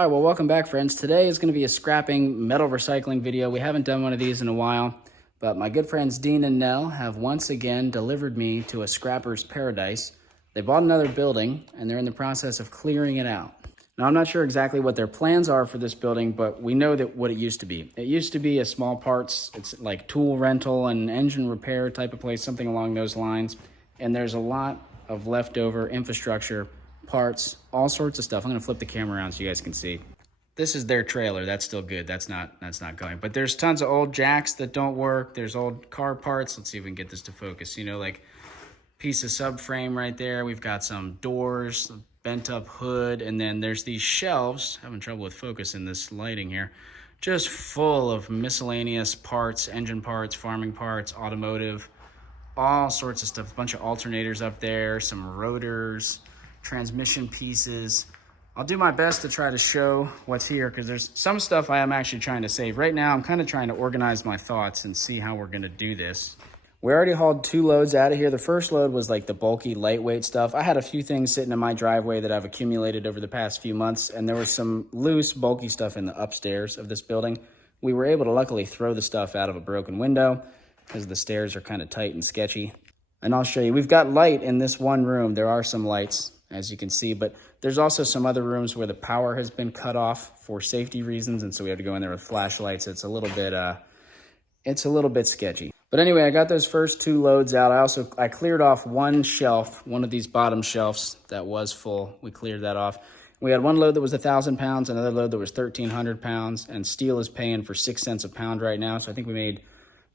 All right, well, welcome back, friends. Today is going to be a scrapping metal recycling video. We haven't done one of these in a while, but my good friends Dean and Nell have once again delivered me to a scrapper's paradise. They bought another building, and they're in the process of clearing it out. Now, I'm not sure exactly what their plans are for this building, but we know that what it used to be. It used to be a small parts, it's like tool rental and engine repair type of place, something along those lines. And there's a lot of leftover infrastructure, parts, all sorts of stuff. I'm gonna flip the camera around so you guys can see. This is their trailer. That's still good. That's not going. But there's tons of old jacks that don't work. There's old car parts. Let's see if we can get this to focus. You know, like piece of subframe right there. We've got some doors, bent up hood, and then there's these shelves. Having trouble with focus in this lighting here. Just full of miscellaneous parts, engine parts, farming parts, automotive, all sorts of stuff. A bunch of alternators up there, some rotors, transmission pieces. I'll do my best to try to show what's here because there's some stuff I am actually trying to save. Right now, I'm kind of trying to organize my thoughts and see how we're going to do this. We already hauled 2 loads out of here. The first load was like the bulky, lightweight stuff. I had a few things sitting in my driveway that I've accumulated over the past few months, and there was some loose, bulky stuff in the upstairs of this building. We were able to luckily throw the stuff out of a broken window because the stairs are kind of tight and sketchy. And I'll show you, we've got light in this one room. There are some lights, as you can see, but there's also some other rooms where the power has been cut off for safety reasons, and so we have to go in there with flashlights. It's a little bit sketchy. But anyway, I got those first 2 loads out. I cleared off one shelf, one of these bottom shelves that was full. We cleared that off. We had one load that was 1,000 pounds, another load that was 1,300 pounds, and steel is paying for 6 cents a pound right now. So I think we made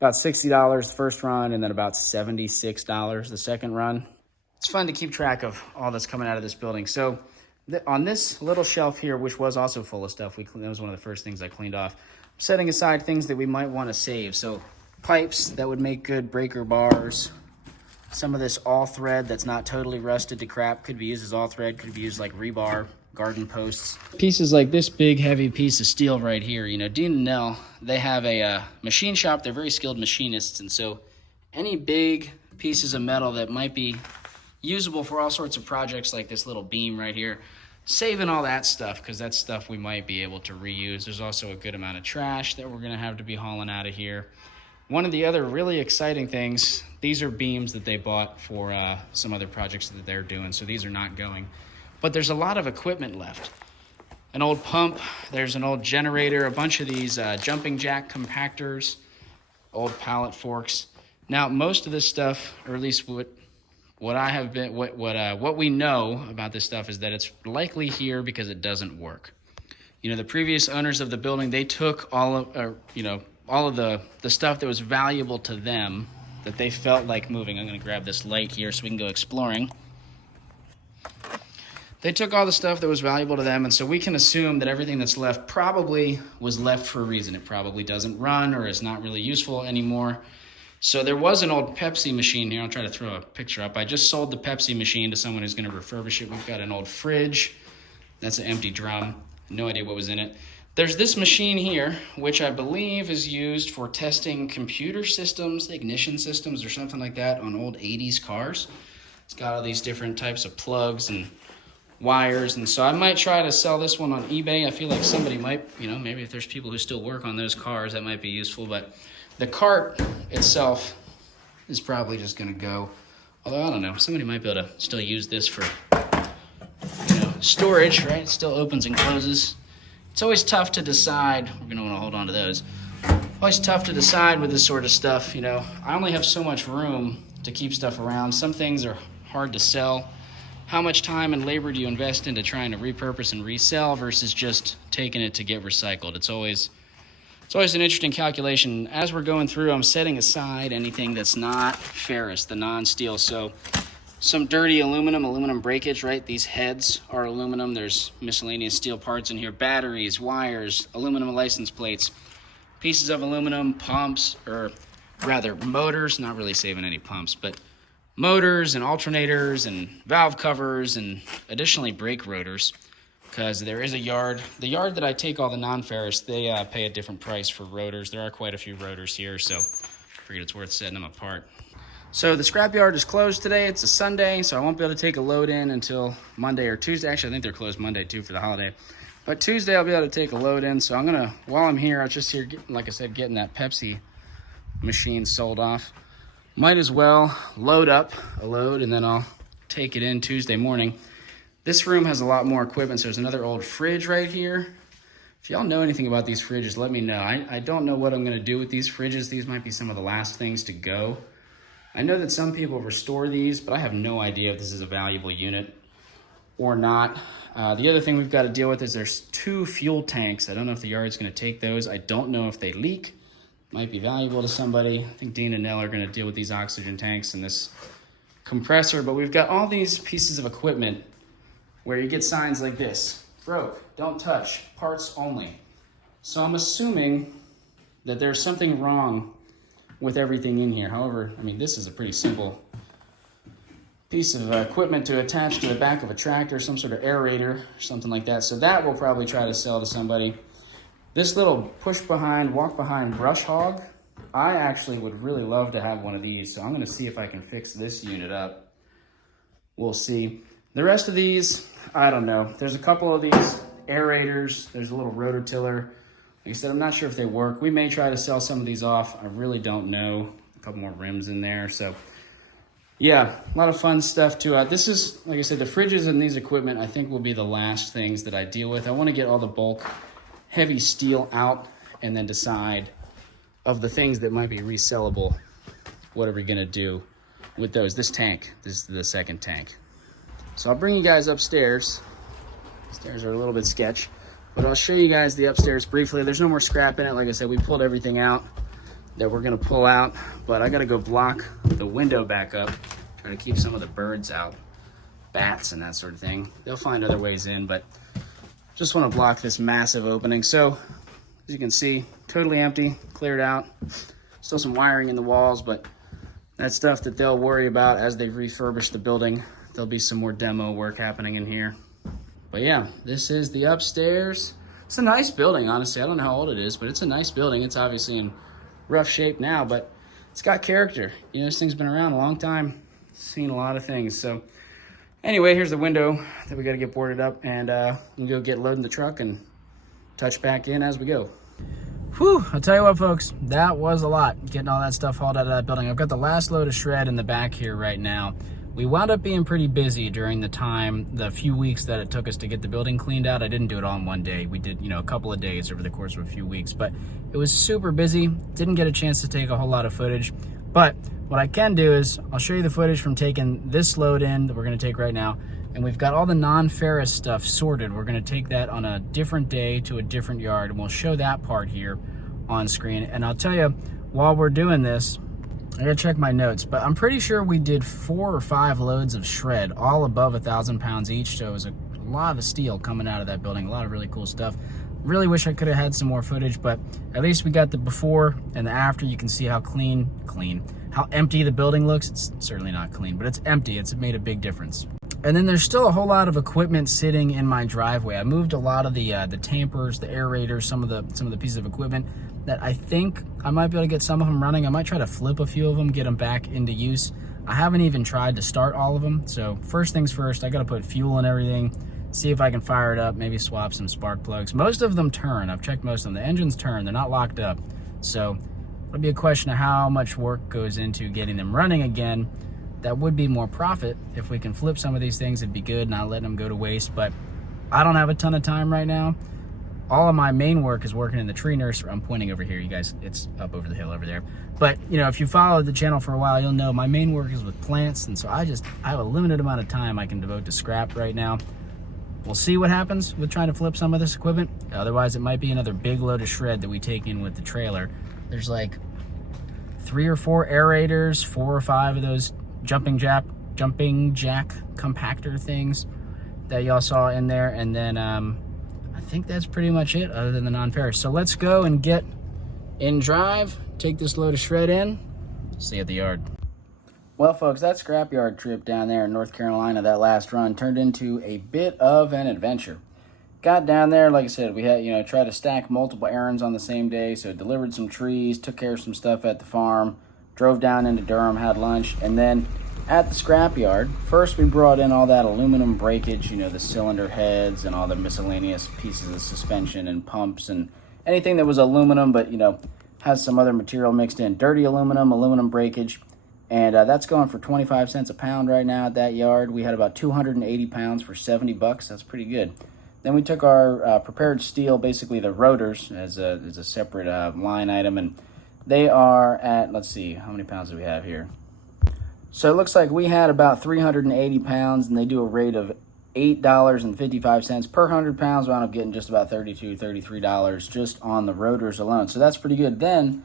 about $60 the first run and then about $76 the second run. It's fun to keep track of all that's coming out of this building. So on this little shelf here, which was also full of stuff, that was one of the first things I cleaned off. I'm setting aside things that we might want to save. So pipes that would make good breaker bars. Some of this all thread that's not totally rusted to crap could be used as all thread, could be used like rebar, garden posts. Pieces like this big heavy piece of steel right here. You know, Dean and Nell, they have a machine shop. They're very skilled machinists, and so any big pieces of metal that might be usable for all sorts of projects like this little beam right here, saving all that stuff because that's stuff we might be able to reuse. There's also a good amount of trash that we're going to have to be hauling out of here. One of the other really exciting things, these are beams that they bought for some other projects that they're doing, so these are not going. But there's a lot of equipment left. An old pump, there's an old generator, a bunch of these jumping jack compactors, old pallet forks. Now, most of this stuff, or at least what we know about this stuff is that it's likely here because it doesn't work. You know, the previous owners of the building, they took all of the stuff that was valuable to them that they felt like moving. I'm going to grab this light here so we can go exploring. They took all the stuff that was valuable to them, and so we can assume that everything that's left probably was left for a reason. It probably doesn't run or is not really useful anymore. So there was an old Pepsi machine here. I'll try to throw a picture up. I just sold the Pepsi machine to someone who's going to refurbish it. We've got an old fridge. That's an empty drum. No idea what was in it. There's this machine here, which I believe is used for testing computer systems, ignition systems, or something like that on old 80s cars. It's got all these different types of plugs and wires, and so I might try to sell this one on eBay. I feel like somebody might, you know, maybe if there's people who still work on those cars, that might be useful, but the cart itself is probably just going to go. Although, I don't know, somebody might be able to still use this for, you know, storage, right? It still opens and closes. It's always tough to decide. We're going to want to hold on to those. Always tough to decide with this sort of stuff, you know. I only have so much room to keep stuff around. Some things are hard to sell. How much time and labor do you invest into trying to repurpose and resell versus just taking it to get recycled? It's always an interesting calculation. As we're going through, I'm setting aside anything that's not ferrous, the non-steel. So some dirty aluminum breakage, right? These heads are aluminum. There's miscellaneous steel parts in here, batteries, wires, aluminum license plates, pieces of aluminum, pumps, or rather motors, not really saving any pumps, but motors and alternators and valve covers and additionally brake rotors. Because there is a yard. The yard that I take all the non-ferrous, they pay a different price for rotors. There are quite a few rotors here, so I figured it's worth setting them apart. So the scrapyard is closed today. It's a Sunday, so I won't be able to take a load in until Monday or Tuesday. Actually, I think they're closed Monday too for the holiday. But Tuesday I'll be able to take a load in. So I'm gonna, while I'm here, I was just here, like I said, getting that Pepsi machine sold off. Might as well load up a load and then I'll take it in Tuesday morning. This room has a lot more equipment. So there's another old fridge right here. If y'all know anything about these fridges, let me know. I don't know what I'm gonna do with these fridges. These might be some of the last things to go. I know that some people restore these, but I have no idea if this is a valuable unit or not. The other thing we've got to deal with is there's 2 fuel tanks. I don't know if the yard's gonna take those. I don't know if they leak. Might be valuable to somebody. I think Dean and Nell are gonna deal with these oxygen tanks and this compressor, but we've got all these pieces of equipment where you get signs like this: broke, don't touch, parts only. So I'm assuming that there's something wrong with everything in here. However, I mean, this is a pretty simple piece of equipment to attach to the back of a tractor, some sort of aerator or something like that. So that we'll probably try to sell to somebody. This little push behind, walk behind brush hog, I actually would really love to have one of these. So I'm gonna see if I can fix this unit up. We'll see. The rest of these, I don't know. There's a couple of these aerators. There's a little rototiller. Like I said, I'm not sure if they work. We may try to sell some of these off. I really don't know. A couple more rims in there. So yeah, a lot of fun stuff too. This is, like I said, the fridges and these equipment I think will be the last things that I deal with. I want to get all the bulk heavy steel out and then decide of the things that might be resellable, what are we gonna do with those. This tank, this is the second tank. So I'll bring you guys upstairs. Stairs are a little bit sketch, but I'll show you guys the upstairs briefly. There's no more scrap in it. Like I said, we pulled everything out that we're gonna pull out, but I gotta go block the window back up, try to keep some of the birds out, bats and that sort of thing. They'll find other ways in, but just wanna block this massive opening. So as you can see, totally empty, cleared out. Still some wiring in the walls, but that's stuff that they'll worry about as they refurbish the building. There'll be some more demo work happening in here. But yeah, this is the upstairs. It's a nice building, honestly. I don't know how old it is, but it's a nice building. It's obviously in rough shape now, but it's got character. You know, this thing's been around a long time, seen a lot of things. So anyway, here's the window that we got to get boarded up, and we'll go get loading the truck and touch back in as we go. Whew, I'll tell you what, folks, that was a lot, getting all that stuff hauled out of that building. I've got the last load of shred in the back here right now. We wound up being pretty busy during the few weeks that it took us to get the building cleaned out. I didn't do it all in one day. We did, a couple of days over the course of a few weeks, but it was super busy. Didn't get a chance to take a whole lot of footage, but what I can do is I'll show you the footage from taking this load in that we're gonna take right now, and we've got all the non-ferrous stuff sorted. We're gonna take that on a different day to a different yard, and we'll show that part here on screen. And I'll tell you, while we're doing this, I gotta check my notes, but I'm pretty sure we did 4 or 5 loads of shred, all above 1,000 pounds each. So it was a lot of steel coming out of that building, a lot of really cool stuff. Really wish I could have had some more footage, but at least we got the before and the after. You can see how how empty the building looks. It's certainly not clean, but it's empty. It's made a big difference. And then there's still a whole lot of equipment sitting in my driveway. I moved a lot of the tampers, the aerators, some of the pieces of equipment that I think I might be able to get some of them running. I might try to flip a few of them, get them back into use. I haven't even tried to start all of them. So first things first, I gotta put fuel in everything, see if I can fire it up, maybe swap some spark plugs. Most of them turn. I've checked most of them. The engines turn, they're not locked up. So it'll be a question of how much work goes into getting them running again. That would be more profit. If we can flip some of these things, it'd be good, not letting them go to waste. But I don't have a ton of time right now. All of my main work is working in the tree nursery. I'm pointing over here, you guys. It's up over the hill over there. But if you followed the channel for a while, you'll know my main work is with plants. And so I have a limited amount of time I can devote to scrap right now. We'll see what happens with trying to flip some of this equipment. Otherwise, it might be another big load of shred that we take in with the trailer. There's like 3 or 4 aerators, 4 or 5 of those jumping jack compactor things that y'all saw in there. And then I think that's pretty much it other than the non-ferrous. So let's go and get in drive, take this load of shred in, see you at the yard. Well, folks, that scrapyard trip down there in North Carolina, that last run, turned into a bit of an adventure. Got down there, like I said, we had, tried to stack multiple errands on the same day, so delivered some trees, took care of some stuff at the farm, drove down into Durham, had lunch, and then at the scrapyard. First, we brought in all that aluminum breakage, you know, the cylinder heads and all the miscellaneous pieces of suspension and pumps and anything that was aluminum, but, you know, has some other material mixed in. Dirty aluminum breakage. And that's going for 25 cents a pound right now at that yard. We had about 280 pounds for 70 bucks. That's pretty good. Then we took our prepared steel, basically the rotors, as a separate line item. And they are at, let's see, how many pounds do we have here? So it looks like we had about 380 pounds, and they do a rate of $8.55 per 100 pounds. We wound up getting just about $32, $33 just on the rotors alone. So that's pretty good. Then,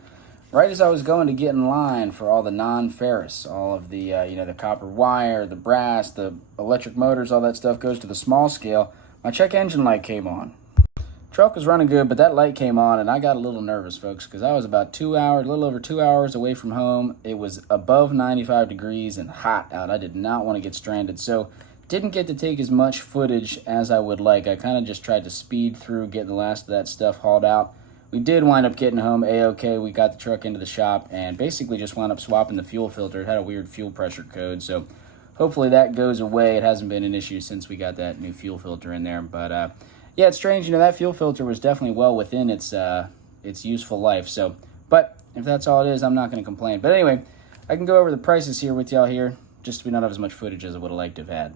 right as I was going to get in line for all the non-ferrous, all of the, you know, the copper wire, the brass, the electric motors, all that stuff goes to the small scale, my check engine light came on. Truck was running good, but that light came on, and I got a little nervous, folks, because I was about a little over 2 hours away from home. It was above 95 degrees and hot out. I did not want to get stranded, so didn't get to take as much footage as I would like. I kind of just tried to speed through getting the last of that stuff hauled out. We did wind up getting home A-okay. We got the truck into the shop and basically just wound up swapping the fuel filter. It had a weird fuel pressure code, so hopefully that goes away. It hasn't been an issue since we got that new fuel filter in there, but yeah, it's strange. You know, that fuel filter was definitely well within its useful life. So, but if that's all it is, I'm not going to complain. But anyway, I can go over the prices here with y'all here, just so we don't have as much footage as I would have liked to have had.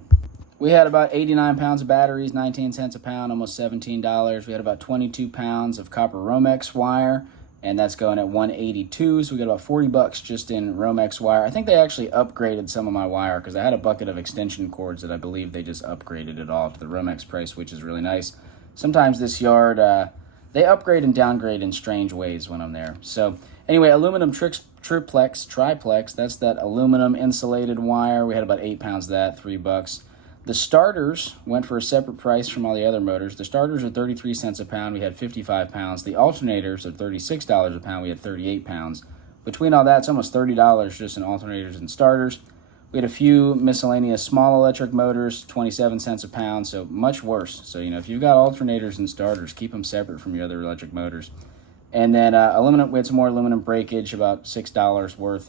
We had about 89 pounds of batteries, 19 cents a pound, almost $17. We had about 22 pounds of copper Romex wire, and that's going at $182. So we got about 40 bucks just in Romex wire. I think they actually upgraded some of my wire because I had a bucket of extension cords that I believe they just upgraded it all to the Romex price, which is really nice. Sometimes this yard, they upgrade and downgrade in strange ways when I'm there. So anyway, aluminum triplex, that's that aluminum insulated wire. We had about 8 pounds of that, 3 bucks. The starters went for a separate price from all the other motors. The starters are 33 cents a pound. We had 55 pounds. The alternators are $36 a pound. We had 38 pounds. Between all that, it's almost $30 just in alternators and starters. We had a few miscellaneous small electric motors, 27 cents a pound, so much worse. So, you know, if you've got alternators and starters, keep them separate from your other electric motors. And then aluminum, we had some more aluminum breakage, about $6 worth.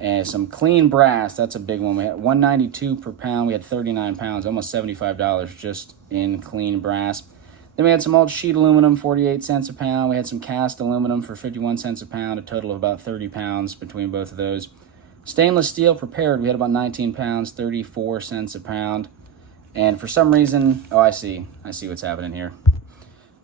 And some clean brass, that's a big one. We had $192 per pound. We had 39 pounds, almost $75 just in clean brass. Then we had some old sheet aluminum, 48 cents a pound. We had some cast aluminum for 51 cents a pound, a total of about 30 pounds between both of those. Stainless steel prepared, we had about 19 pounds, 34 cents a pound. And for some reason, I see what's happening here.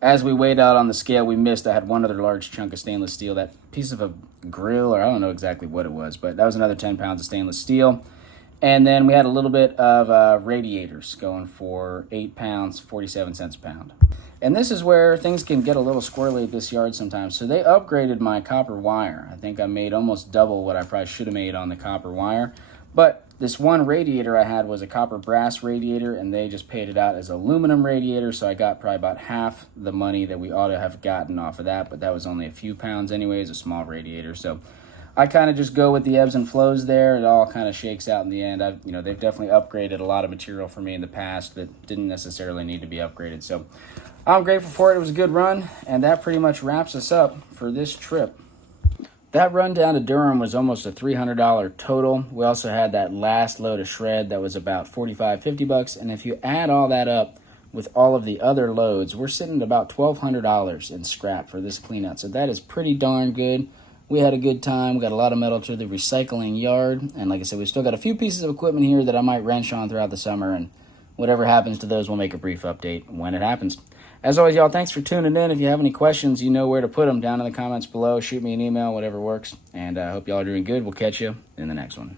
As we weighed out on the scale, we missed. I had one other large chunk of stainless steel, that piece of a grill, or I don't know exactly what it was, but that was another 10 pounds of stainless steel. And then we had a little bit of radiators going for 8 pounds, 47 cents a pound. And this is where things can get a little squirrely at this yard sometimes. So they upgraded my copper wire. I think I made almost double what I probably should have made on the copper wire. But this one radiator I had was a copper brass radiator, and they just paid it out as aluminum radiator, so I got probably about half the money that we ought to have gotten off of that, but that was only a few pounds anyways, a small radiator. So I kind of just go with the ebbs and flows there. It all kind of shakes out in the end. They've definitely upgraded a lot of material for me in the past that didn't necessarily need to be upgraded. So I'm grateful for it. It was a good run, and that pretty much wraps us up for this trip. That run down to Durham was almost a $300 total. We also had that last load of shred that was about 45, 50 bucks. And if you add all that up with all of the other loads, we're sitting at about $1,200 in scrap for this cleanout. So that is pretty darn good. We had a good time. We got a lot of metal to the recycling yard. And like I said, we still got a few pieces of equipment here that I might wrench on throughout the summer. And whatever happens to those, we'll make a brief update when it happens. As always, y'all, thanks for tuning in. If you have any questions, you know where to put them down in the comments below. Shoot me an email, whatever works. And I hope y'all are doing good. We'll catch you in the next one.